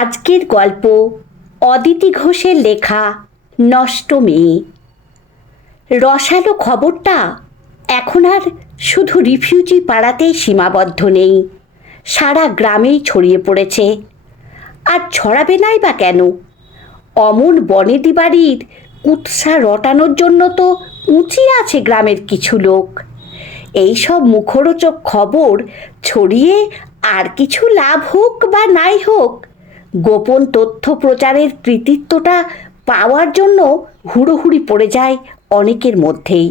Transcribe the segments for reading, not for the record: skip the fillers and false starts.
আজকের গল্প অদিতি ঘোষের লেখা নষ্ট মেয়ে। রসালো খবরটা এখন আর শুধু রিফিউজি পাড়াতেই সীমাবদ্ধ নেই, সারা গ্রামেই ছড়িয়ে পড়েছে। আর ছড়াবে নাই বা কেন? অমন বনেদি বাড়ির কুৎসা রটানোর জন্য তো উঁচিয়ে আছে গ্রামের কিছু লোক। এইসব মুখরোচক খবর ছড়িয়ে আর কিছু লাভ হোক বা নাই হোক, গোপন তথ্য প্রচারের কৃতিত্বটা পাওয়ার জন্য হুড়োহুড়ি পড়ে যায় অনেকের মধ্যেই।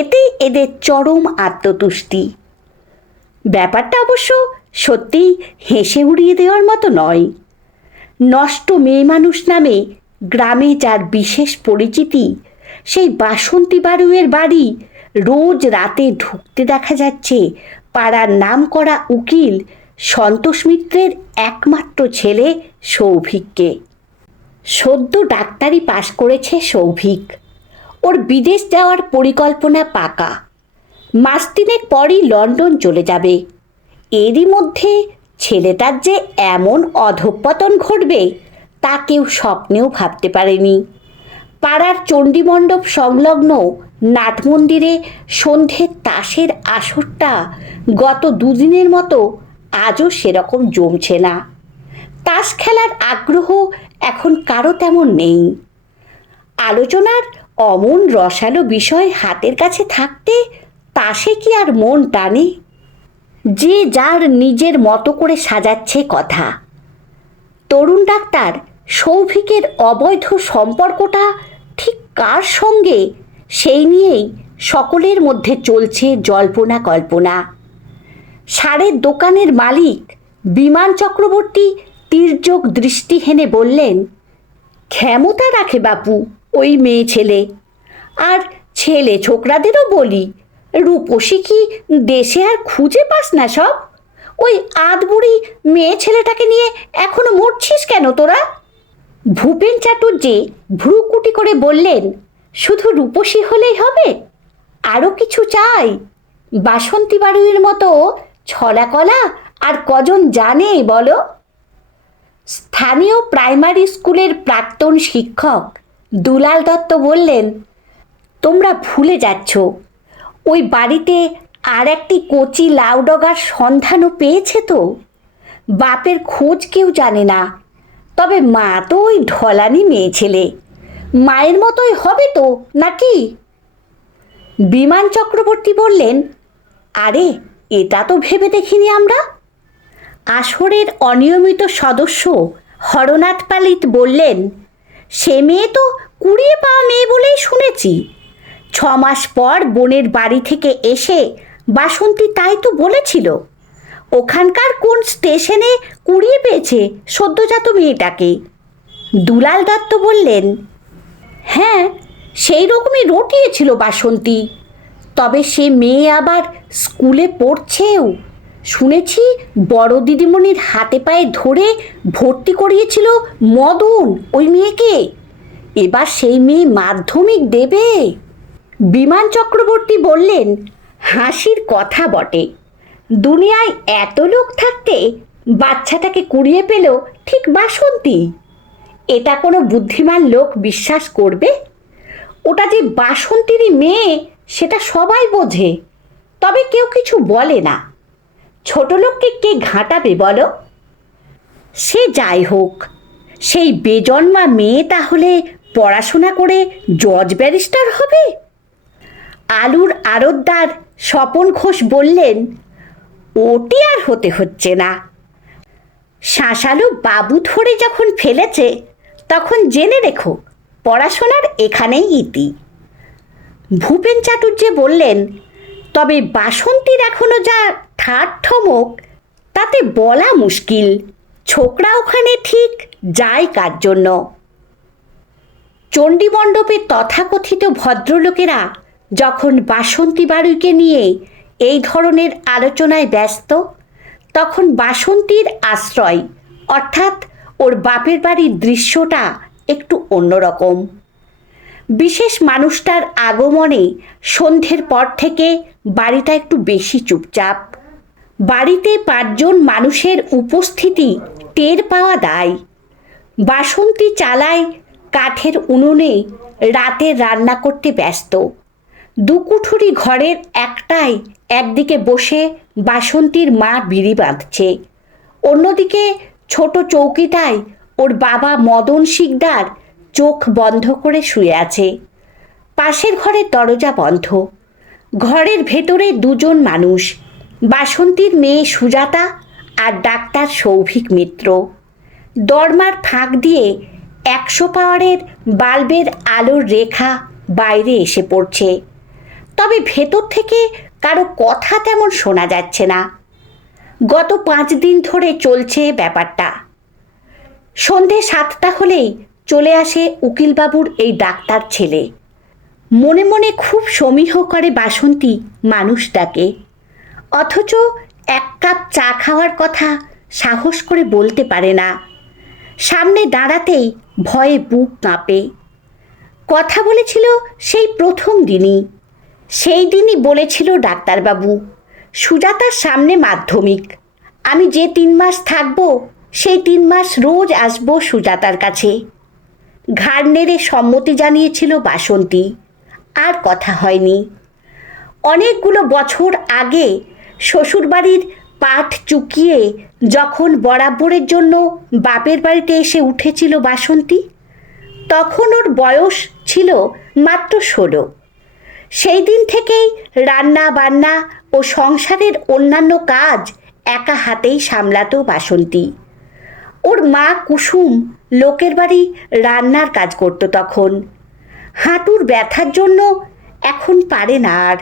এতেই এদের চরম আত্মতুষ্টি। ব্যাপারটা অবশ্য সত্যিই হেসে উড়িয়ে দেওয়ার মতো নয়। নষ্ট মেয়ে মানুষ নামে গ্রামে যার বিশেষ পরিচিতি, সেই বাসন্তী বাড়ুয়ের বাড়ি রোজ রাতে ঢুকতে দেখা যাচ্ছে পাড়ার নামকরা উকিল সন্তোষ মিত্রের একমাত্র ছেলে সৌভিককে। সদ্য ডাক্তারি পাশ করেছে সৌভিক। ওর বিদেশ যাওয়ার পরিকল্পনা পাকা। মাস তিনেক পরই লন্ডন চলে যাবে। এরই মধ্যে ছেলেটার যে এমন অধঃপতন ঘটবে তা কেউ স্বপ্নেও ভাবতে পারেনি। পাড়ার চণ্ডীমণ্ডপ সংলগ্ন নাট মন্দিরে সন্ধ্যের তাসের আসরটা গত দুদিনের মতো আজও সেরকম জমছে না। তাস খেলার আগ্রহ এখন কারো তেমন নেই। আলোচনার অমন রসালো বিষয় হাতের কাছে থাকতে তাসে কি আর মন টানে? যে যার নিজের মতো করে সাজাচ্ছে কথা। তরুণ ডাক্তার সৌভিকের অবৈধ সম্পর্কটা ঠিক কার সঙ্গে, সেই নিয়েই সকলের মধ্যে চলছে জল্পনা কল্পনা। সারের দোকানের মালিক বিমান চক্রবর্তী তির্যক দৃষ্টি হেনে বললেন, ক্ষমতা রাখে বাপু ওই মেয়ে ছেলে। আর ছেলে ছোকরাদেরও বলি, রূপসী কি দেশে আর খুঁজে পাস না সব? ওই আধবুড়ি মেয়ে ছেলেটাকে নিয়ে এখনো মরছিস কেন তোরা? ভূপেন চাটুর্যে ভ্রুকুটি করে বললেন, শুধু রূপসী হলেই হবে? আরও কিছু চাই? বাসন্তী বাড়ুয়ের মতো ছলা কলা আর কজন জানে বলো? স্থানীয় প্রাইমারি স্কুলের প্রাক্তন শিক্ষক দুলাল দত্ত বললেন, তোমরা ভুলে যাচ্ছ, ওই বাড়িতে আর একটি কচি লাউডগার সন্ধানও পেয়েছে তো। বাপের খোঁজ কেউ জানে না, তবে মা তো ওই ঢলানি মেয়ে ছেলে, মায়ের মতোই হবে তো নাকি? বিমান চক্রবর্তী বললেন, আরে এটা তো ভেবে দেখিনি আমরা। আসরের অনিয়মিত সদস্য হরনাথ পালিত বললেন, সে মেয়ে তো কুড়িয়ে পাওয়া মেয়ে বলেই শুনেছি। 6 মাস পর বোনের বাড়ি থেকে এসে বাসন্তী তাই তো বলেছিল। ওখানকার কোন স্টেশনে কুড়িয়ে পেয়েছে সদ্যজাত মেয়েটাকে। দুলাল দত্ত বললেন, হ্যাঁ সেই রকমই রটিয়েছিল বাসন্তী, তবে সে মেয়ে আবার স্কুলে পড়ছেও। শুনেছি বড় দিদিমণির হাতে পায়ে ধরে ভর্তি করিয়েছিল মদন ওই মেয়েকে। এবার সেই মেয়ে মাধ্যমিক দেবে। বিমান চক্রবর্তী বললেন, হাসির কথা বটে, দুনিয়ায় এত লোক থাকতে বাচ্চাটাকে কুড়িয়ে পেল ঠিক বাসন্তী। এটা কোনো বুদ্ধিমান লোক বিশ্বাস করবে? ওটা যে বাসন্তীরই মেয়ে সেটা সবাই বোঝে, তবে কেউ কিছু বলে না। ছোট লোককে কে ঘাঁটাবে বলো? সে যাই হোক, সেই বেজন্মা মেয়ে তাহলে পড়াশোনা করে জজ ব্যারিস্টার হবে? আলুর আড়তদার স্বপন ঘোষ বললেন, ওটি আর হতে হচ্ছে না। শাঁসালু বাবু ধরে যখন ফেলেছে তখন জেনে রেখো পড়াশোনার এখানেই ইতি। ভূপেন চাটুর্যে বললেন, তবে বাসন্তীর এখনো যা ঠাট ঠমক তাতে বলা মুশকিল ছোকরা ওখানে ঠিক যায় কার জন্য। চণ্ডীমণ্ডপে তথাকথিত ভদ্রলোকেরা যখন বাসন্তী বাড়ুইকে নিয়ে এই ধরনের আলোচনায় ব্যস্ত, তখন বাসন্তীর আশ্রয় অর্থাৎ ওর বাপের বাড়ির দৃশ্যটা একটু অন্যরকম। বিশেষ মানুষটার আগমনে সন্ধ্যের পর থেকে বাড়িটা একটু বেশি চুপচাপ। বাড়িতে 5 জন মানুষের উপস্থিতি টের পাওয়া দায়। বাসন্তী চালায় কাঠের উনুনে রাতের রান্না করতে ব্যস্ত। দুকুঠুরি ঘরের একটাই একদিকে বসে বাসন্তীর মা বিড়ি বাঁধছে, অন্যদিকে ছোট চৌকিটায় ওর বাবা মদন শিকদার চোখ বন্ধ করে শুয়ে আছে। পাশের ঘরের দরজা বন্ধ। ঘরের ভেতরে দুজন মানুষ, বাসন্তীর মেয়ে সুজাতা আর ডাক্তার সৌভিক মিত্র। দরমার ফাঁক দিয়ে 100 পাওয়ারের বাল্বের আলোর রেখা বাইরে এসে পড়ছে, তবে ভেতর থেকে কারো কথা তেমন শোনা যাচ্ছে না। গত 5 দিন ধরে চলছে ব্যাপারটা। সন্ধে 7টা হলেই চলে আসে উকিলবাবুর এই ডাক্তার ছেলে। মনে মনে খুব সমীহ করে বাসন্তী মানুষটাকে, অথচ 1 কাপ চা খাওয়ার কথা সাহস করে বলতে পারে না। সামনে দাঁড়াতেই ভয়ে বুক কাঁপে। কথা বলেছিল সেই প্রথম দিনই। সেই দিনই বলেছিল ডাক্তারবাবু, সুজাতার সামনে মাধ্যমিক, আমি যে 3 মাস থাকবো সেই 3 মাস রোজ আসবো সুজাতার কাছে। ঘাড় নেড়ে সম্মতি জানিয়েছিল বাসন্তী। আর কথা হয়নি। অনেকগুলো বছর আগে শ্বশুরবাড়ির পাট চুকিয়ে যখন বরাবরের জন্য বাপের বাড়িতে এসে উঠেছিল বাসন্তী, তখন ওর বয়স ছিল মাত্র 16। সেই দিন থেকেই রান্না বান্না ও সংসারের অন্যান্য কাজ একা হাতেই সামলাতো বাসন্তী। ওর মা কুসুম লোকের বাড়ি রান্নার কাজ করত তখন। হাঁটুর ব্যথার জন্য এখন পারে না আর,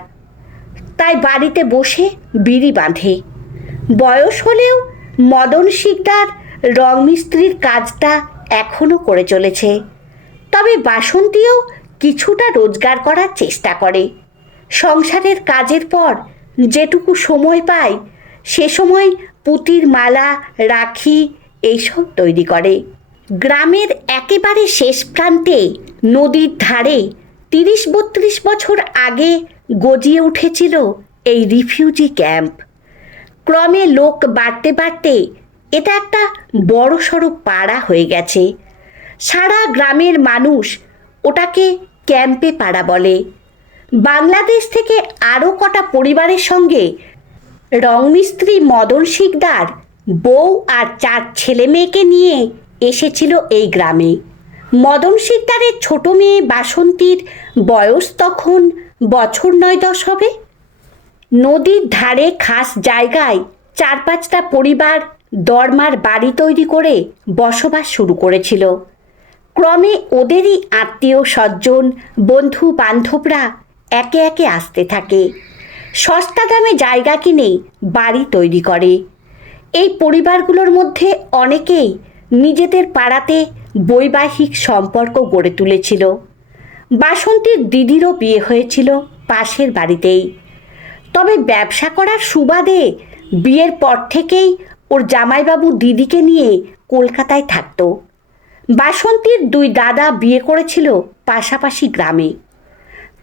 তাই বাড়িতে বসে বিড়ি বাঁধে। বয়স হলেও মদন শিকদার রং মিস্ত্রির কাজটা এখনও করে চলেছে। তবে বাসন্তীও কিছুটা রোজগার করার চেষ্টা করে। সংসারের কাজের পর যেটুকু সময় পায় সে সময় পুঁতির মালা, রাখি এইসব তৈরি করে। গ্রামের একেবারে শেষ প্রান্তে নদীর ধারে 30-32 বছর আগে গজিয়ে উঠেছিল এই রিফিউজি ক্যাম্প। ক্রমে লোক বাড়তে বাড়তে এটা একটা বড়সড় পাড়া হয়ে গেছে। সারা গ্রামের মানুষ ওটাকে ক্যাম্পে পাড়া বলে। বাংলাদেশ থেকে আরও কটা পরিবারের সঙ্গে রংমিস্ত্রি মদন শিকদার বউ আর 4 ছেলে মেয়েকে নিয়ে এসেছিল এই গ্রামে। মদন শিকদারের ছোট মেয়ে বাসন্তীর বয়স তখন বছর 9-10 হবে। নদীর ধারে খাস জায়গায় 4-5টা পরিবার দরমার বাড়ি তৈরি করে বসবাস শুরু করেছিল। ক্রমে ওদেরই আত্মীয় স্বজন, বন্ধু বান্ধবরা একে একে আসতে থাকে। সস্তা দামে জায়গা কিনে বাড়ি তৈরি করে। এই পরিবারগুলোর মধ্যে অনেকেই নিজেদের পাড়াতে বৈবাহিক সম্পর্ক গড়ে তুলেছিল। বাসন্তীর দিদিরও বিয়ে হয়েছিল পাশের বাড়িতেই। তবে ব্যবসা করার সুবাদে বিয়ের পর থেকেই ওর জামাইবাবু দিদিকে নিয়ে কলকাতায় থাকতো। বাসন্তীর 2 দাদা বিয়ে করেছিল পাশাপাশি গ্রামে।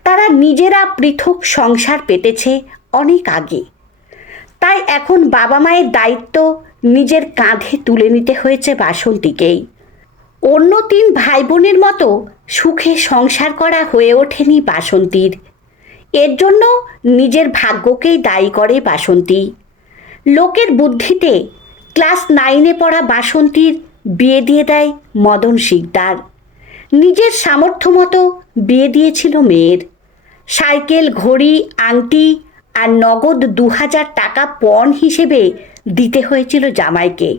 তারা নিজেরা পৃথক সংসার পেতেছে অনেক আগে, তাই এখন বাবা মায়ের দায়িত্ব নিজের কাঁধে তুলে নিতে হয়েছে বাসন্তীকেই। অন্য 3 ভাই বোনের মতো সুখে সংসার করা হয়ে ওঠেনি বাসন্তীর। এর জন্য নিজের ভাগ্যকেই দায়ী করে বাসন্তী। লোকের বুদ্ধিতে ক্লাস 9-এ পড়া বাসন্তীর বিয়ে দিয়ে দেয় মদন শিকদার। নিজের সামর্থ্য মতো বিয়ে দিয়েছিল মেয়ের। সাইকেল, ঘড়ি, আংটি আর নগদ 2000 টাকা পণ হিসেবে দিতে হয়েছিল জামাইকে।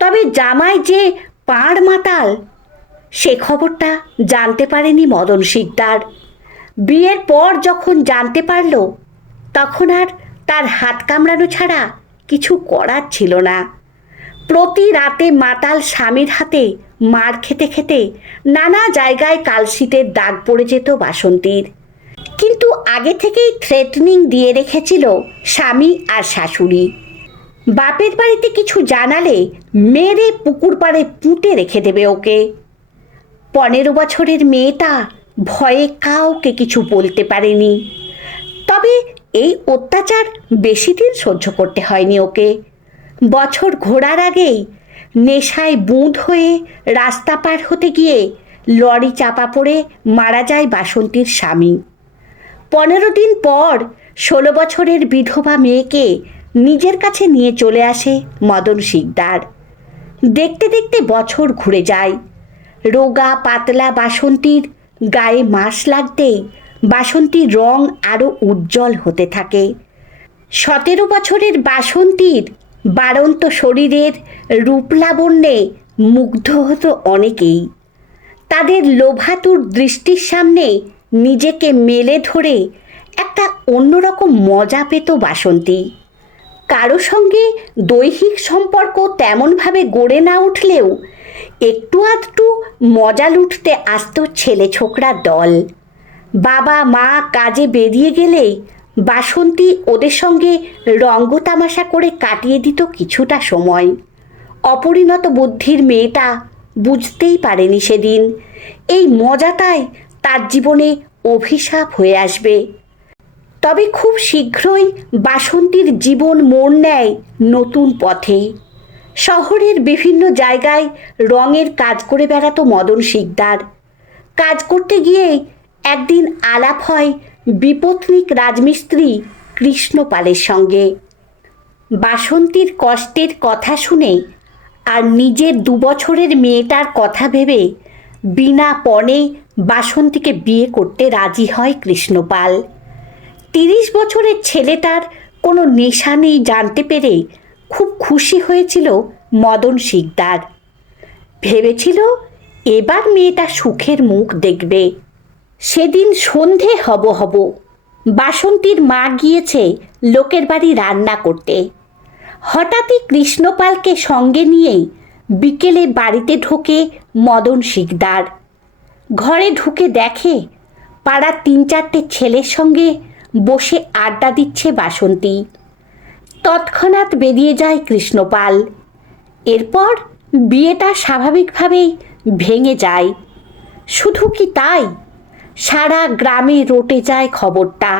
তবে জামাই যে পাড় মাতাল সে খবরটা জানতে পারেনি মদন শিকদার। বিয়ের পর যখন জানতে পারল তখন আর তার হাত কামড়ানো ছাড়া কিছু করার ছিল না। প্রতি রাতে মাতাল স্বামীর হাতে মার খেতে খেতে নানা জায়গায় কালশিটের দাগ পড়ে যেত বাসন্তীর। কিন্তু আগে থেকেই থ্রেটনিং দিয়ে রেখেছিল স্বামী আর শাশুড়ি। বাপের বাড়িতে কিছু জানালে মেরে পুকুর পাড়ে পুঁতে রেখে দেবে ওকে। 15 বছরের মেয়েটা ভয়ে কাউকে কিছু বলতে পারেনি। তবে এই অত্যাচার বেশি দিন সহ্য করতে হয়নি ওকে। বছর ঘোরার আগেই নেশায় বুঁদ হয়ে রাস্তা পার হতে গিয়ে লরি চাপা পড়ে মারা যায় বাসন্তীর স্বামী। 15 দিন পর 16 বছরের বিধবা মেয়েকে নিজের কাছে নিয়ে চলে আসে মদন শিকদার। দেখতে দেখতে বছর ঘুরে যায়। রোগা পাতলা বাসন্তীর গায়ে মাস লাগতেই বাসন্তীর রং আরও উজ্জ্বল হতে থাকে। 17 বছরের বাসন্তীর বাড়ন্ত শরীরের রূপলাবণ্যে মুগ্ধ হতো অনেকেই। তাদের লোভাতুর দৃষ্টির সামনে নিজেকে মেলে ধরে একটা অন্যরকম মজা পেত বাসন্তী। কারো সঙ্গে দৈহিক সম্পর্ক তেমনভাবে গড়ে না উঠলেও একটু আধটু মজা লুটতে আসত ছেলে ছোকরার দল। বাবা মা কাজে বেরিয়ে গেলেই বাসন্তী ওদের সঙ্গে রঙ্গ তামাশা করে কাটিয়ে দিত কিছুটা সময়। অপরিণত বুদ্ধির মেয়েটা বুঝতেই পারেনি সেদিন এই মজাটাই তার জীবনে অভিশাপ হয়ে আসবে। তবে খুব শীঘ্রই বাসন্তীর জীবন মোড় নেয় নতুন পথে। শহরের বিভিন্ন জায়গায় রঙের কাজ করে বেড়াতো মদন শিকদার। কাজ করতে গিয়ে একদিন আলাপ হয় বিপত্নিক রাজমিস্ত্রি কৃষ্ণপালের সঙ্গে। বাসন্তীর কষ্টের কথা শুনে আর নিজের 2 বছরের মেয়েটার কথা ভেবে বিনা পণে বাসন্তীকে বিয়ে করতে রাজি হয় কৃষ্ণপাল। 30 বছরের ছেলেটার কোনো নেশা নেই জানতে পেরে খুব খুশি হয়েছিল মদন শিকদার। ভেবেছিল এবার মেয়েটা সুখের মুখ দেখবে। সেদিন সন্ধে হব বাসন্তীর মা গিয়েছে লোকের বাড়ি রান্না করতে। হঠাৎই কৃষ্ণপালকে সঙ্গে নিয়ে বিকেলে বাড়িতে ঢোকে মদন শিকদার। ঘরে ঢুকে দেখে পাড়ার 3-4টে ছেলের সঙ্গে বসে আড্ডা দিচ্ছে বাসন্তী। তৎক্ষণাৎ বেরিয়ে যায় কৃষ্ণপাল। এরপর বিয়েটা স্বাভাবিকভাবেই ভেঙে যায়। শুধু কি তাই, সারা গ্রামে রটে যায় খবরটা।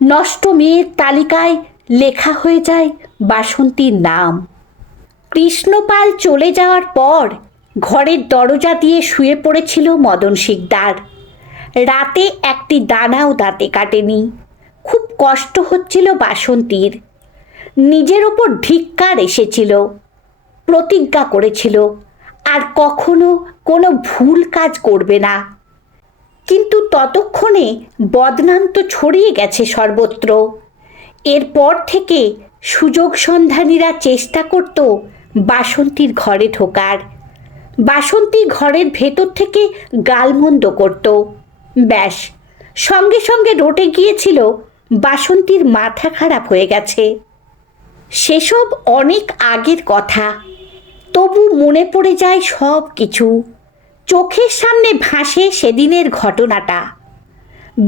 নষ্ট মেয়ের তালিকায় লেখা হয়ে যায় বাসন্তীর নাম। কৃষ্ণপাল চলে যাওয়ার পর ঘরের দরজা দিয়ে শুয়ে পড়েছিল মদন শিকদার। রাতে একটি দানাও দাঁতে কাটেনি। খুব কষ্ট হচ্ছিল বাসন্তীর। নিজের ওপর ধিক্কার এসেছিল। প্রতিজ্ঞা করেছিল আর কখনো কোনো ভুল কাজ করবে না। কিন্তু ততক্ষণে বদনাম তো ছড়িয়ে গেছে সর্বত্র। এরপর থেকে সুযোগ সন্ধানীরা চেষ্টা করত বাসন্তীর ঘরে ঢোকার। বাসন্তী ঘরের ভেতর থেকে গালমন্দ করত। ব্যাস, সঙ্গে সঙ্গে রটে গিয়েছিল বাসন্তীর মাথা খারাপ হয়ে গেছে। সেসব অনেক আগের কথা, তবু মনে পড়ে যায় সব কিছু। চোখের সামনে ভাসে সেদিনের ঘটনাটা।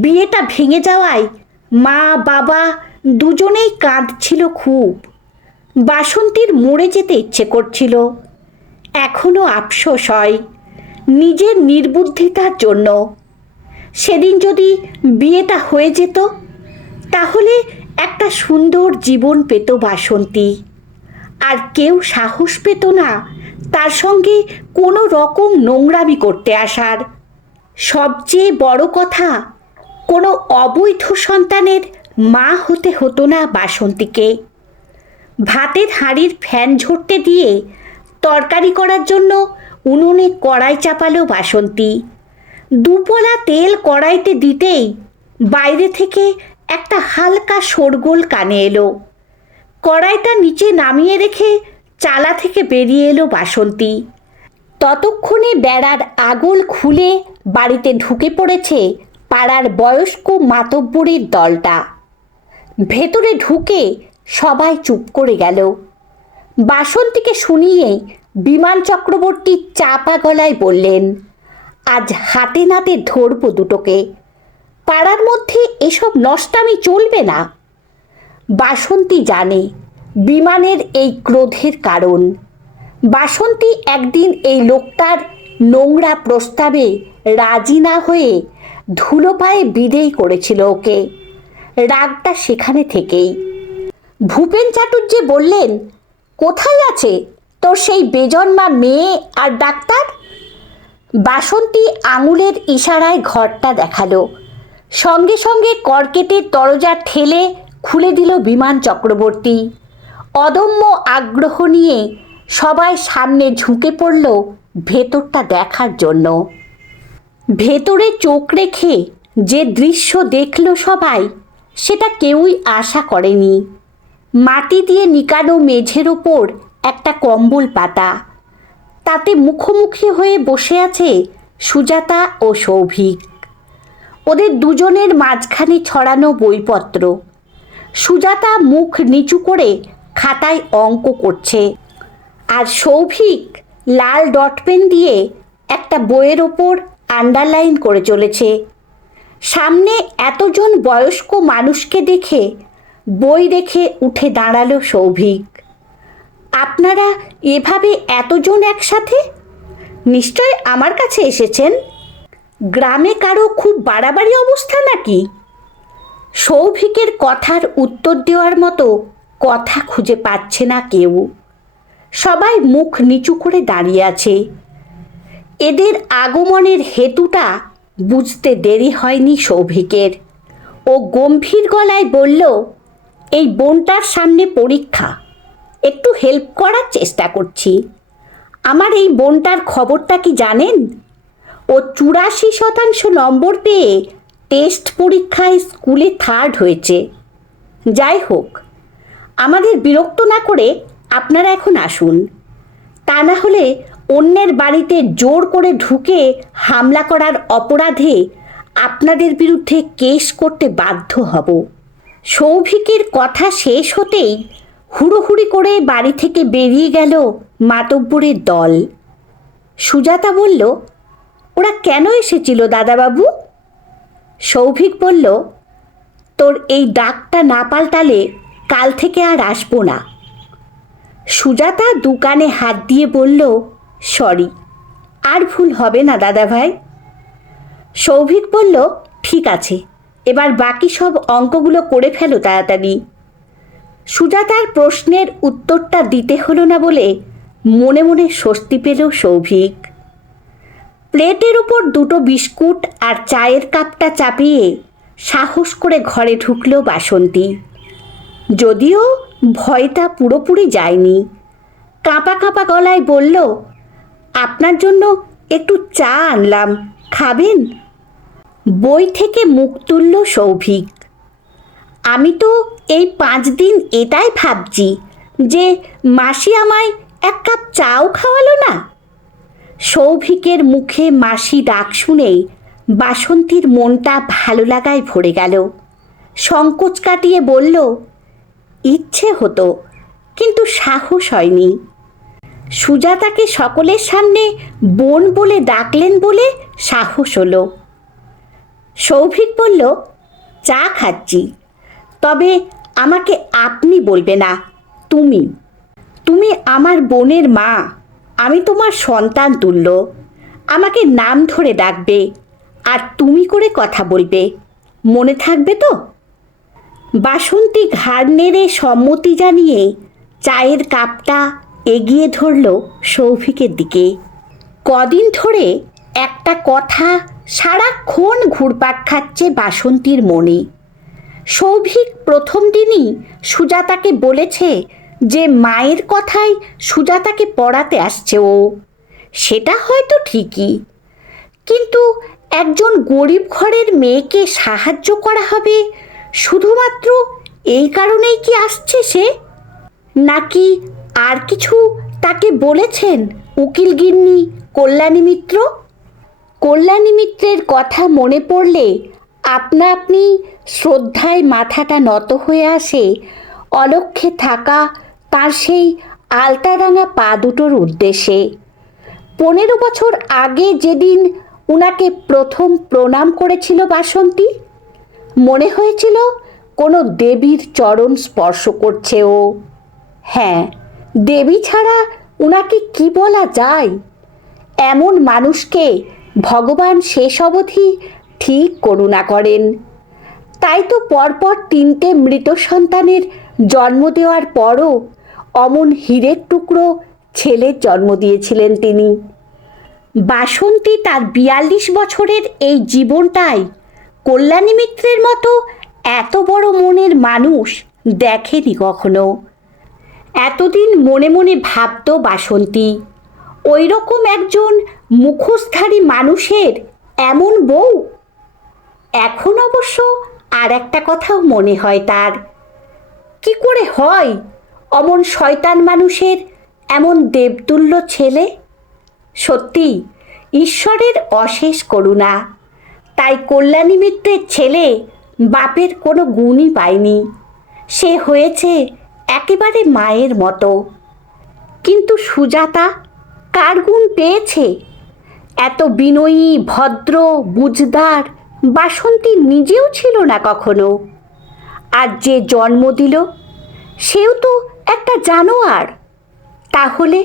বিয়েটা ভেঙে যাওয়ায় মা বাবা দুজনেই কাঁদছিল খুব। বাসন্তীর মরে যেতে ইচ্ছে করছিল। এখনও আফসোস হয় নিজের নির্বুদ্ধিতার জন্য। সেদিন যদি বিয়েটা হয়ে যেত তাহলে একটা সুন্দর জীবন পেত বাসন্তী। আর কেউ সাহস পেত না তার সঙ্গে কোনো রকম নোংরামি করতে আসার। সবচেয়ে বড় কথা, কোনো অবৈধ সন্তানের মা হতে হতো না বাসন্তীকে। ভাতের হাঁড়ির ফ্যান ঝরতে দিয়ে তরকারি করার জন্য উনুনে কড়াই চাপালো বাসন্তী। 2 পলা তেল কড়াইতে দিতেই বাইরে থেকে একটা হালকা শোরগোল কানে এলো। কড়াইটা নিচে নামিয়ে রেখে চালা থেকে বেরিয়ে এলো বাসন্তী। ততক্ষণে বেড়ার আগল খুলে বাড়িতে ঢুকে পড়েছে পাড়ার বয়স্ক মাতব্বরের দলটা। ভেতরে ঢুকে সবাই চুপ করে গেল। বাসন্তীকে শুনিয়ে বিমান চক্রবর্তী চাপা গলায় বললেন, আজ হাতে নাতে ধরব দুটোকে। পাড়ার মধ্যে এসব নষ্টামি চলবে না। বাসন্তী জানে বিমানের এই ক্রোধের কারণ। বাসন্তী একদিন এই লোকটার নোংরা প্রস্তাবে রাজি না হয়ে ধুলো পায়ে বিদেয় করেছিল ওকে। রাগটা সেখানে থেকেই। ভূপেন চাটুর্যে বললেন, কোথায় আছে? তোর সেই বেজন্মা মেয়ে আর ডাক্তার? বাসন্তী আঙুলের ইশারায় ঘরটা দেখালো। সঙ্গে সঙ্গে কর্কেটের দরজা ঠেলে খুলে দিল বিমান চক্রবর্তী। অদম্য আগ্রহ নিয়ে সবাই সামনে ঝুঁকে পড়ল ভেতরটা দেখার জন্য। ভেতরে চোখ রেখে যে দৃশ্য দেখল সবাই, সেটা কেউই আশা করেনি। মাটি দিয়ে নিকানো মেঝের ওপর একটা কম্বল পাতা, তাতে মুখোমুখি হয়ে বসে আছে সুজাতা ও সৌভিক। ওদের দুজনের মাঝখানে ছড়ানো বইপত্র। সুজাতা মুখ নিচু করে খাতায় অঙ্ক করছে, আর সৌভিক লাল ডট পেন দিয়ে একটা বইয়ের ওপর আন্ডারলাইন করে চলেছে। সামনে এতজন বয়স্ক মানুষকে দেখে বই রেখে উঠে দাঁড়ালো সৌভিক। আপনারা এভাবে এতজন একসাথে? নিশ্চয় আমার কাছে এসেছেন। গ্রামে কারো খুব বাড়াবাড়ি অবস্থা নাকি? সৌভিকের কথার উত্তর দেওয়ার মতো কথা খুঁজে পাচ্ছে না কেউ। সবাই মুখ নিচু করে দাঁড়িয়ে আছে। এদের আগমনের হেতুটা বুঝতে দেরি হয়নি সৌভিকের। ও গম্ভীর গলায় বলল, এই বোনটার সামনে পরীক্ষা, একটু হেল্প করার চেষ্টা করছি। আমার এই বোনটার খবরটা কি জানেন? ও 84% নম্বর পেয়ে টেস্ট পরীক্ষায় স্কুলে থার্ড হয়েছে। যাই হোক, আমাদের বিরক্ত না করে আপনারা এখন আসুন, তা না হলে অন্যের বাড়িতে জোর করে ঢুকে হামলা করার অপরাধে আপনাদের বিরুদ্ধে কেস করতে বাধ্য হব। সৌভিকের কথা শেষ হতেই হুড়োহুড়ি করে বাড়ি থেকে বেরিয়ে গেল মাতব্বরের দল। সুজাতা বলল, ওরা কেন এসেছিল দাদাবাবু? সৌভিক বলল, তোর এই ডাকটা না পাল্টালে কাল থেকে আর আসবো না। সুজাতা দোকানে হাত দিয়ে বলল, সরি, আর ভুল হবে না দাদাভাই। সৌভিক বলল, ঠিক আছে, এবার বাকি সব অঙ্কগুলো করে ফেলো তাড়াতাড়ি। সুজাতার প্রশ্নের উত্তরটা দিতে হলো না বলে মনে মনে স্বস্তি পেল সৌভিক। প্লেটের উপর দুটো বিস্কুট আর চায়ের কাপটা চাপিয়ে সাহস করে ঘরে ঢুকলো বাসন্তী। যদিও ভয়টা পুরোপুরি যায়নি। কাঁপা কাঁপা গলায় বলল, আপনার জন্য একটু চা আনলাম, খাবেন? বই থেকে মুখ তুলল সৌভিক। আমি তো এই 5 দিন এটাই ভাবছি যে মাসি আমায় এক কাপ চাও খাওয়ালো না। সৌভিকের মুখে মাসি ডাক শুনেই বাসন্তীর মনটা ভালো লাগায় ভরে গেল। সংকোচ কাটিয়ে বলল, ইচ্ছে হতো, কিন্তু সাহস হয়নি। সুজাতাকে সকলের সামনে বোন বলে ডাকলেন বলে সাহস হলো। সৌভিক বলল, চা খাচ্ছি, তবে আমাকে আপনি বলবে না, তুমি। তুমি আমার বোনের মা, আমি তোমার সন্তান তুল্য। আমাকে নাম ধরে ডাকবে আর তুমি করে কথা বলবে, মনে থাকবে তো? বাসন্তী ঘাড় নেড়ে সম্মতি জানিয়ে চায়ের কাপটা এগিয়ে ধরল সৌভিকের দিকে। কদিন ধরে একটা কথা সারাক্ষণ ঘুরপাক খাচ্ছে বাসন্তীর মনে। সৌভিক প্রথম দিনই সুজাতাকে বলেছে যে মায়ের কথায় সুজাতাকে পড়াতে আসছে ও। সেটা হয়তো ঠিকই, কিন্তু একজন গরিব ঘরের মেয়েকে সাহায্য করা হবে শুধুমাত্র এই কারণেই কি আসছে সে? নাকি আর কিছু তাকে বলেছেন উকিল গিন্নি কল্যাণী মিত্র? কল্যাণী মিত্রের কথা মনে পড়লে আপনা আপনি শ্রদ্ধায় মাথাটা নত হয়ে আসে অলক্ষ্যে থাকা তার সেই আলতারাঙা পা দুটোর উদ্দেশ্যে। 15 বছর আগে যেদিন উনাকে প্রথম প্রণাম করেছিল বাসন্তী, মনে হয়েছিল কোনো দেবীর চরণ স্পর্শ করছে ও। হ্যাঁ, দেবী ছাড়া উনাকে কি বলা যায়? এমন মানুষকে ভগবান শেষ অবধি ঠিক করুণা করেন। তাই তো পরপর 3টে মৃত সন্তানের জন্ম দেওয়ার পরও অমন হীরের টুকরো ছেলের জন্ম দিয়েছিলেন তিনি। বাসন্তী তার 42 বছরের এই জীবনটাই কল্যাণী মিত্রের মতো এত বড় মনের মানুষ দেখেনি কখনো। এতদিন মনে মনে ভাবত বাসন্তী, ওই রকম একজন মুখোশধারী মানুষের এমন বউ। এখন অবশ্য আর একটা কথাও মনে হয় তার, কি করে হয় অমন শয়তান মানুষের এমন দেবতুল্য ছেলে। সত্যি ঈশ্বরের অশেষ করুণা, তাই কল্যাণী মিত্রের ছেলে বাপের কোনো গুণই পায়নি, সে হয়েছে একেবারে মায়ের মতো। কিন্তু সুজাতা কার গুণ পেয়েছে? এত বিনয়ী, ভদ্র, বুঝদার বাসন্তী নিজেও ছিল না কখনো। আর যে জন্ম দিল সেও তো একটা জানোয়ার। তাহলে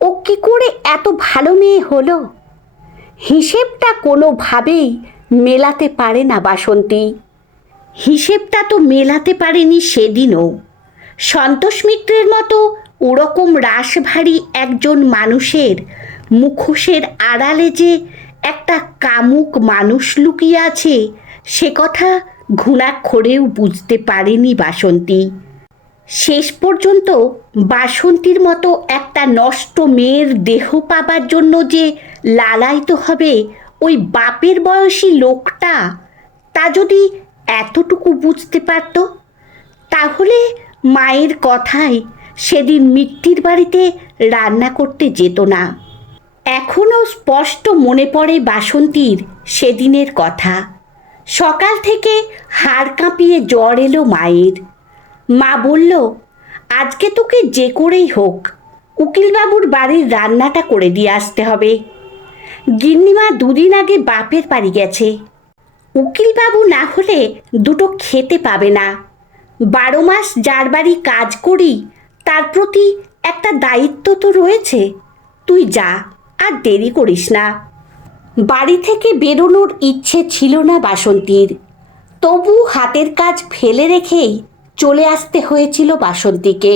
ও কি করে এত ভালো মেয়ে হলো? হিসেবটা কোনোভাবেই মেলাতে পারে না বাসন্তী। হিসেবটা তো মেলাতে পারেনি সেদিনও। সন্তোষ মিত্রের মতো ওরকম রাশভারী একজন মানুষের মুখোশের আড়ালে যে একটা কামুক মানুষ লুকিয়ে আছে, সে কথা ঘুণাক্ষরেও বুঝতে পারেনি বাসন্তী। শেষ পর্যন্ত বাসন্তীর মতো একটা নষ্ট মেয়ের দেহ পাবার জন্য যে লালায়িত হবে ওই বাপের বয়সী লোকটা, তা যদি এতটুকু বুঝতে পারত, তাহলে মায়ের কথায় সেদিন মিত্তির বাড়িতে রান্না করতে যেত না। এখনও স্পষ্ট মনে পড়ে বাসন্তীর সেদিনের কথা। সকাল থেকে হাড় কাঁপিয়ে জ্বর এলো মায়ের। মা বলল, আজকে তোকে যে করেই হোক উকিলবাবুর বাড়ির রান্নাটা করে দিয়ে আসতে হবে। গিন্নিমা দুদিন আগে বাপের বাড়ি গেছে। উকিলবাবু না হলে দুটো খেতে পাবে না। 12 মাস যার বাড়ি কাজ করি তার প্রতি একটা দায়িত্ব তো রয়েছে। তুই যা, আর দেরি করিস না। বাড়ি থেকে বেরোনোর ইচ্ছে ছিল না বাসন্তীর, তবু হাতের কাজ ফেলে রেখেই চলে আসতে হয়েছিল বাসন্তীকে।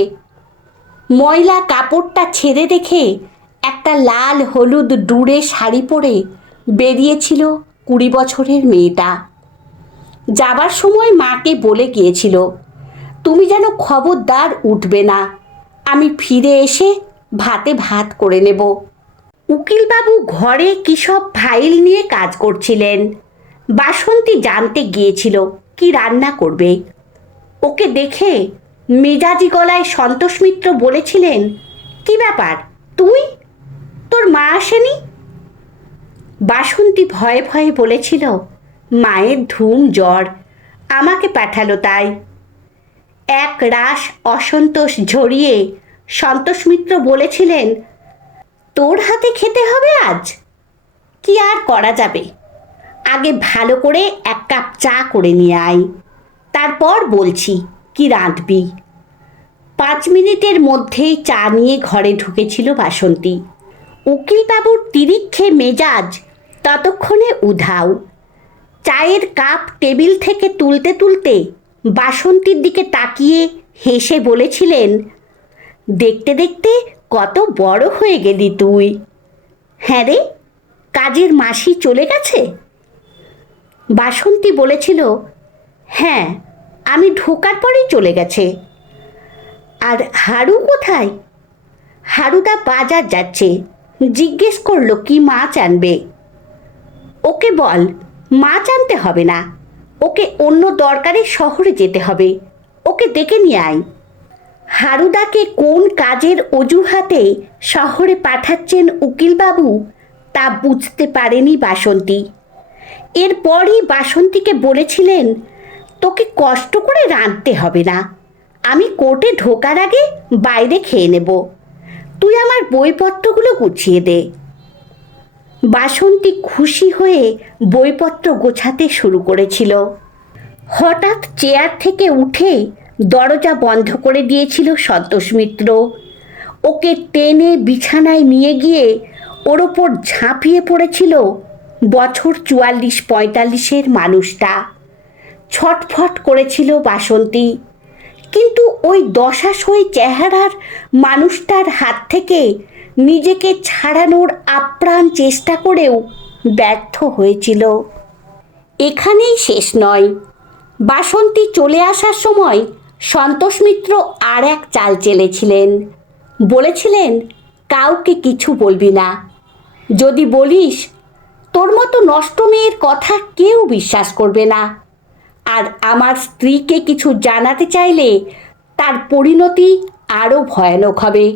ময়লা কাপড়টা ছেড়ে রেখে একটা লাল হলুদ ডুরে শাড়ি পরে বেরিয়েছিল 20 বছরের মেয়েটা। যাবার সময় মাকে বলে গিয়েছিল, তুমি যেন খবরদার উঠবে না, আমি ফিরে এসে ভাতে ভাত করে নেব। উকিলবাবু ঘরে কী সব ফাইল নিয়ে কাজ করছিলেন। বাসন্তী জানতে গিয়েছিল কি রান্না করবে। ওকে দেখে মেজাজি গলায় সন্তোষ মিত্র বলেছিলেন, কি ব্যাপার, তুই? তোর মা আসেনি? বাসন্তী ভয়ে ভয়ে বলেছিল, মায়ের ধুম জ্বর, আমাকে পাঠালো তাই। এক রাশ অসন্তোষ ঝরিয়ে সন্তোষ মিত্র বলেছিলেন, তোর হাতে খেতে হবে আজ? কি আর করা যাবে, আগে ভালো করে 1 কাপ চা করে নিয়ে আয়, তারপর বলছি কি রাঁধবি। 5 মিনিটের মধ্যেই চা নিয়ে ঘরে ঢুকেছিল বাসন্তী। উকিলবাবুর তিরিক্ষে মেজাজ ততক্ষণে উধাও। চায়ের কাপ টেবিল থেকে তুলতে তুলতে বাসন্তীর দিকে তাকিয়ে হেসে বলেছিলেন, দেখতে দেখতে কত বড় হয়ে গেলি তুই। হ্যাঁ রে, কাজের মাসি চলে গেছে? বাসন্তী বলেছিল, হ্যাঁ, আমি ঢোকার পরেই চলে গেছে। আর হারু কোথায়? হারুদা বাজার যাচ্ছে, জিজ্ঞেস করলো কি মাছ আনবে। ওকে বল মাছ আনতে হবে না, ওকে অন্য দরকারে শহরে যেতে হবে, ওকে ডেকে নিয়ে আয়। হারুদাকে কোন কাজের অজুহাতে শহরে পাঠাচ্ছেন উকিলবাবু তা বুঝতে পারেনি বাসন্তী। এরপরই বাসন্তীকে বলেছিলেন, তোকে কষ্ট করে রাঁধতে হবে না, আমি কোর্টে ঢোকার আগে বাইরে খেয়ে নেব, তুই আমার বইপত্রগুলো গুছিয়ে দে। বাসন্তী খুশি হয়ে বইপত্র গোছাতে শুরু করেছিল। হঠাৎ চেয়ার থেকে উঠে দরজা বন্ধ করে দিয়েছিল সন্তোষ মিত্র। ওকে টেনে বিছানায় নিয়ে গিয়ে ওর ওপর ঝাঁপিয়ে পড়েছিল বছর 44-45-এর মানুষটা। ছটফট করেছিল বাসন্তী, কিন্তু ওই দশাসই চেহারার মানুষটার হাত থেকে নিজেকে ছাড়ানোর আপ্রাণ চেষ্টা করেও ব্যর্থ হয়েছিল। এখানেই শেষ নয়। বাসন্তী চলে আসার সময় সন্তোষ মিত্র আর এক চাল চেলেছিলেন। বলেছিলেন, কাউকে কিছু বলবি না। যদি বলিস, তোর মতো নষ্ট মেয়ের কথা কেউ বিশ্বাস করবে না। আর আমার স্ত্রীকে কিছু জানাতে চাইলে তার পরিণতি আরও ভয়ানক হবে।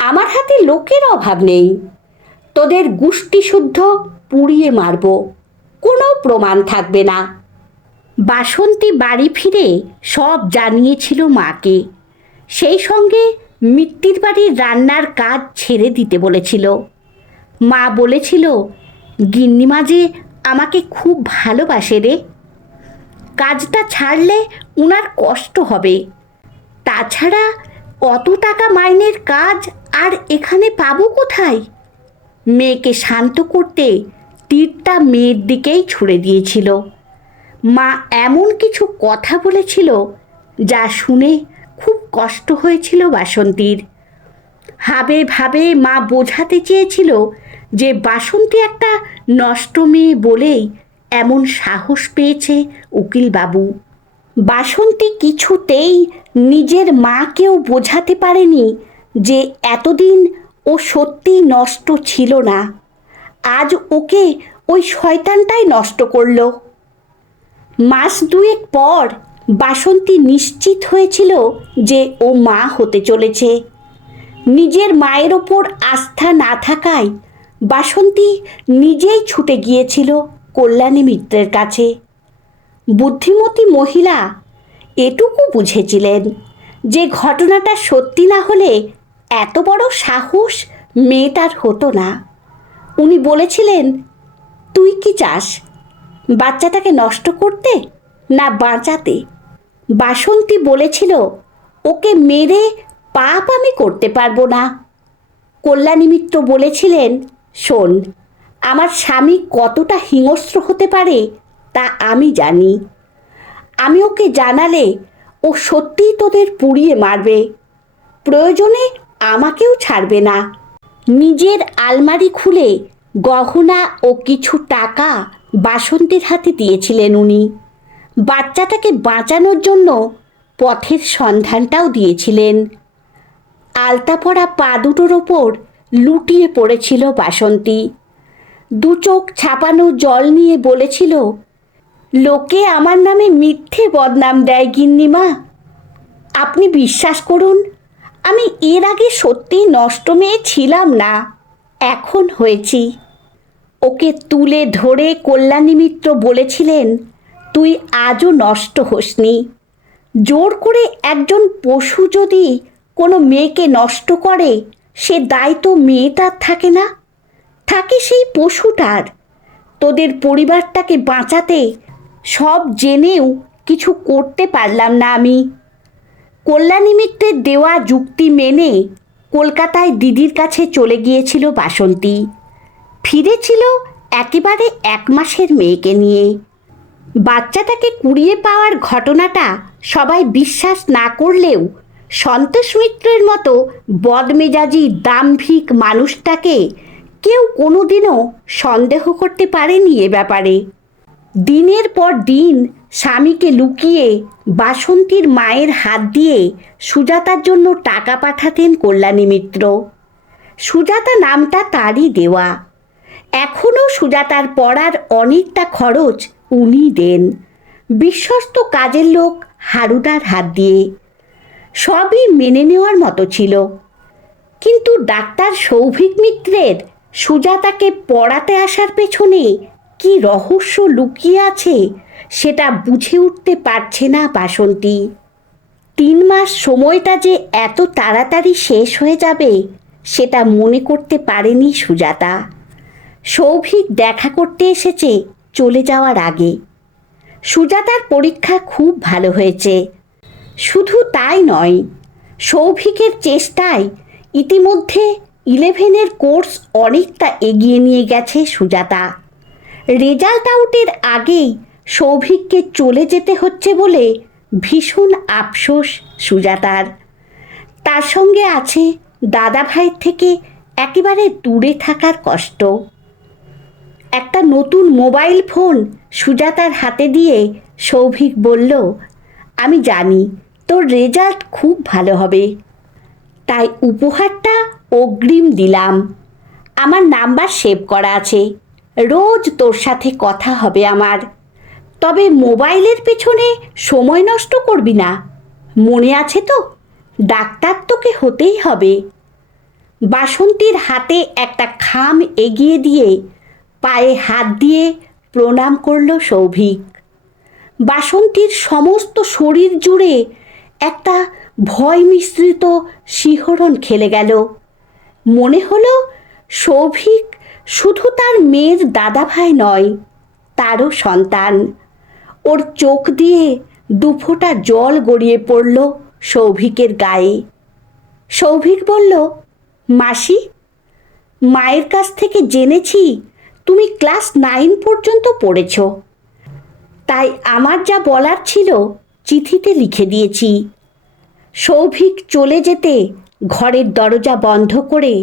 আমার হাতে লোকের অভাব নেই। তোদের গুষ্টিশুদ্ধ পুড়িয়ে মারব, কোনো প্রমাণ থাকবে না। বাসন্তী বাড়ি ফিরে সব জানিয়েছিল মাকে। সেই সঙ্গে মিত্তির বাড়ির রান্নার কাজ ছেড়ে দিতে বলেছিল। মা বলেছিল, গিন্নিমা যে আমাকে খুব ভালোবাসে রে, কাজটা ছাড়লে উনার কষ্ট হবে। তাছাড়া অত টাকা মাইনের কাজ আর এখানে পাবো কোথায়? মেয়েকে শান্ত করতে তীরটা মেয়ের দিকেই ছুড়ে দিয়েছিল। মা এমন কিছু কথা বলেছিল যা শুনে খুব কষ্ট হয়েছিল বাসন্তীর। ভাবে ভাবে মা বোঝাতে চেয়েছিল যে বাসন্তী একটা নষ্ট মেয়ে বলেই এমন সাহস পেয়েছে উকিলবাবু। বাসন্তী কিছুতেই নিজের মাকেও বোঝাতে পারেনি যে এতদিন ও সত্যিই নষ্ট ছিল না। আজ ওকে ওই শয়তানটাই নষ্ট করল। মাস দুয়েক পর বাসন্তী নিশ্চিত হয়েছিল যে ও মা হতে চলেছে। নিজের মায়ের ওপর আস্থা না থাকায় বাসন্তী নিজেই ছুটে গিয়েছিল কল্যাণী মিত্রের কাছে। বুদ্ধিমতী মহিলা এটুকু বুঝেছিলেন যে ঘটনাটা সত্যি না হলে এত বড় সাহস মেয়েটার হতো না। উনি বলেছিলেন, তুই কি চাস, বাচ্চাটাকে নষ্ট করতে না বাঁচাতে? বাসন্তী বলেছিল, ওকে মেরে পাপ আমি করতে পারবো না। কল্যাণী মিত্র বলেছিলেন, শোন, আমার স্বামী কতটা হিংস্র হতে পারে তা আমি জানি। আমি ওকে জানালে ও সত্যিই তোদের পুড়িয়ে মারবে, প্রয়োজনে আমাকেও ছাড়বে না। নিজের আলমারি খুলে গহনা ও কিছু টাকা বাসন্তীর হাতে দিয়েছিলেন উনি। বাচ্চাটাকে বাঁচানোর জন্য পথের সন্ধানটাও দিয়েছিলেন। আলতা পরা পা দুটোর ওপর লুটিয়ে পড়েছিল বাসন্তী। দু চোখ ছাপানো জল নিয়ে বলেছিল, লোকে আমার নামে মিথ্যে বদনাম দেয় গিন্নিমা। আপনি বিশ্বাস করুন, আমি এর আগে সত্যিই নষ্ট মেয়ে ছিলাম না, এখন হয়েছি। ওকে তুলে ধরে কল্যাণী মিত্র বলেছিলেন, তুই আজও নষ্ট হোসনি। জোর করে একজন পশু যদি কোনো মেয়েকে নষ্ট করে, সে দায় তো মেয়েটার থাকে না, থাকে সেই পশুটার। তোদের পরিবারটাকে বাঁচাতে সব জেনেও কিছু করতে পারলাম না আমি। কল্যাণী মিত্রের দেওয়া যুক্তি মেনে কলকাতায় দিদির কাছে চলে গিয়েছিল বাসন্তী। ফিরেছিল একেবারে 1 মাসের মেয়েকে নিয়ে। বাচ্চাটাকে কুড়িয়ে পাওয়ার ঘটনাটা সবাই বিশ্বাস না করলেও সন্তোষ মিত্রের মতো বদমেজাজি দাম্ভিক মানুষটাকে কেউ কোনোদিনও সন্দেহ করতে পারেনি এ ব্যাপারে। দিনের পর দিন স্বামীকে লুকিয়ে বাসন্তীর মায়ের হাত দিয়ে সুজাতার জন্য টাকা পাঠাতেন কল্যাণী মিত্র। সুজাতা নামটা তারই দেওয়া। এখনও সুজাতার পড়ার অনেকটা খরচ উনি দেন, বিশ্বস্ত কাজের লোক হারুদার হাত দিয়ে। সবই মেনে নেওয়ার মতো ছিল। কিন্তু ডাক্তার সৌভিক মিত্রের সুজাতাকে পড়াতে আসার পেছনে কি রহস্য লুকিয়ে আছে সেটা বুঝে উঠতে পারছে না বাসন্তী। 3 মাস সময়টা যে এত তাড়াতাড়ি শেষ হয়ে যাবে সেটা মনে করতে পারেনি সুজাতা। সৌভিক দেখা করতে এসেছে চলে যাওয়ার আগে। সুজাতার পরীক্ষা খুব ভালো হয়েছে। শুধু তাই নয়, সৌভিকের চেষ্টায় ইতিমধ্যে 11-এর কোর্স অনেকটা এগিয়ে নিয়ে গেছে সুজাতা। রেজাল্ট আউটের আগেই সৌভিককে চলে যেতে হচ্ছে বলে ভীষণ আফসোস সুজাতার। তার সঙ্গে আছে দাদা ভাইয়ের থেকে একেবারে দূরে থাকার কষ্ট। একটা নতুন মোবাইল ফোন সুজাতার হাতে দিয়ে সৌভিক বলল, আমি জানি তোর রেজাল্ট খুব ভালো হবে, তাই উপহারটা অগ্রিম দিলাম। আমার নাম্বার সেভ করা আছে, রোজ তোর সাথে কথা হবে আমার। তবে মোবাইলের পেছনে সময় নষ্ট করবি না, মনে আছে তো? ডাক্তার তোকে হতেই হবে। বাসন্তীর হাতে একটা খাম এগিয়ে দিয়ে পায়ে হাত দিয়ে প্রণাম করল সৌভিক। বাসন্তীর সমস্ত শরীর জুড়ে একটা ভয় মিশ্রিত শিহরণ খেলে গেল। মনে হলো সৌভিক শুধু তার মেয়ের দাদাভাই নয়, তারও সন্তান। ওর চোখ দিয়ে দুফোঁটা জল গড়িয়ে পড়ল সৌভিকের গায়ে। সৌভিক বলল, মাসি, মায়ের কাছ থেকে জেনেছি তুমি ক্লাস 9 পর্যন্ত পড়েছ, তাই আমার যা বলার ছিল চিঠিতে লিখে দিয়েছি। সৌভিক চলে যেতে ঘরের দরজা বন্ধ করে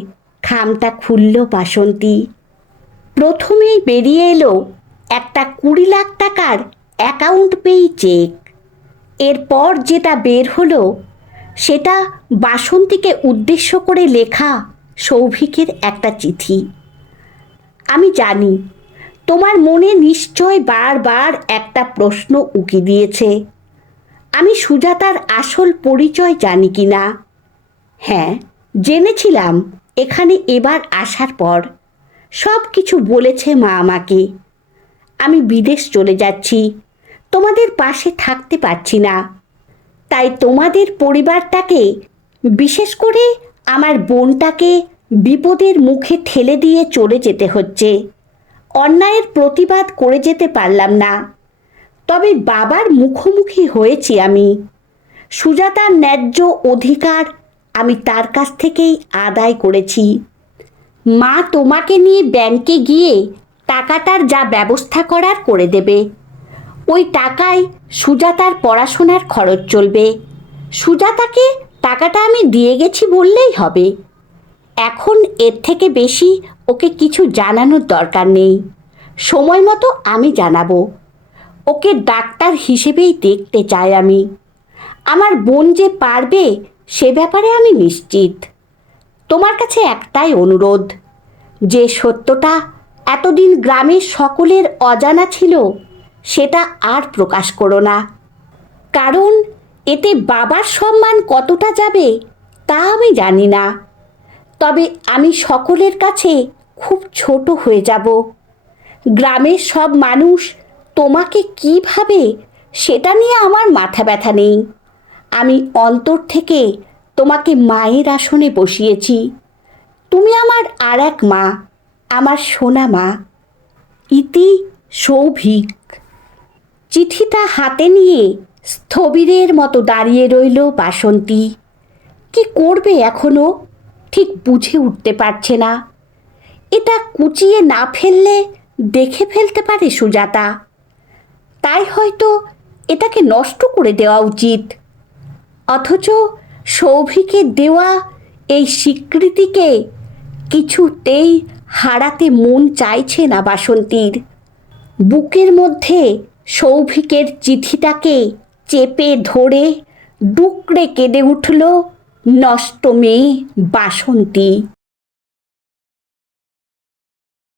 খামটা খুলল বাসন্তী। প্রথমেই বেরিয়ে এলো একটা 20 লাখ টাকার অ্যাকাউন্ট পেই চেক। এরপর যেটা বের হলো সেটা বাসন্তীকে উদ্দেশ্য করে লেখা সৌভিকের একটা চিঠি। আমি জানি তোমার মনে নিশ্চয় বারবার একটা প্রশ্ন উকি দিয়েছে, আমি সুজাতার আসল পরিচয় জানি কি না। হ্যাঁ, জেনেছিলাম এখানে এবার আসার পর। সব কিছু বলেছে মা আমাকে। আমি বিদেশ চলে যাচ্ছি, তোমাদের পাশে থাকতে পারছি না, তাই তোমাদের পরিবারটাকে, বিশেষ করে আমার বোনটাকে বিপদের মুখে ঠেলে দিয়ে চলে যেতে হচ্ছে। অন্যায়ের প্রতিবাদ করে যেতে পারলাম না, তবে বাবার মুখোমুখি হয়েছি আমি। সুজাতার ন্যায্য অধিকার আমি তার কাছ থেকেই আদায় করেছি। মা তোমাকে নিয়ে ব্যাংকে গিয়ে টাকাটার যা ব্যবস্থা করার করে দেবে। ওই টাকায় সুজাতার পড়াশোনার খরচ চলবে। সুজাতাকে টাকাটা আমি দিয়ে গেছি বললেই হবে। এখন এর থেকে বেশি ওকে কিছু জানানোর দরকার নেই। সময় মতো আমি জানাবো। ওকে ডাক্তার হিসেবেই দেখতে চাই আমি। আমার বোন যে পারবে সে ব্যাপারে আমি নিশ্চিত। তোমার কাছে একটাই অনুরোধ, যে সত্যটা এতদিন গ্রামের সকলের অজানা ছিল সেটা আর প্রকাশ করো না, কারণ এতে বাবার সম্মান কতটা যাবে তা আমি জানি না। তবে আমি সকলের কাছে খুব ছোট হয়ে যাব। গ্রামের সব মানুষ তোমাকে কী ভাবে সেটা নিয়ে আমার মাথা ব্যথা নেই। আমি অন্তর থেকে তোমাকে মায়ের আসনে বসিয়েছি। তুমি আমার আর এক মা, আমার সোনা মা। ইতি সৌভিক। চিঠিটা হাতে নিয়ে স্থবিরের মতো দাঁড়িয়ে রইল বাসন্তী। কি করবে এখনো ঠিক বুঝে উঠতে পারছে না। এটা কুচিয়ে না ফেললে দেখে ফেলতে পারে সুজাতা, তাই হয়তো এটাকে নষ্ট করে দেওয়া উচিত। অথচ সৌভিকের দেওয়া এই স্বীকৃতিকে কিছুতেই হারাতে মন চাইছে না বাসন্তীর। বুকের মধ্যে সৌভিকের চিঠিটাকে চেপে ধরে ডুকরে কেঁদে উঠল নষ্ট মেয়ে বাসন্তী।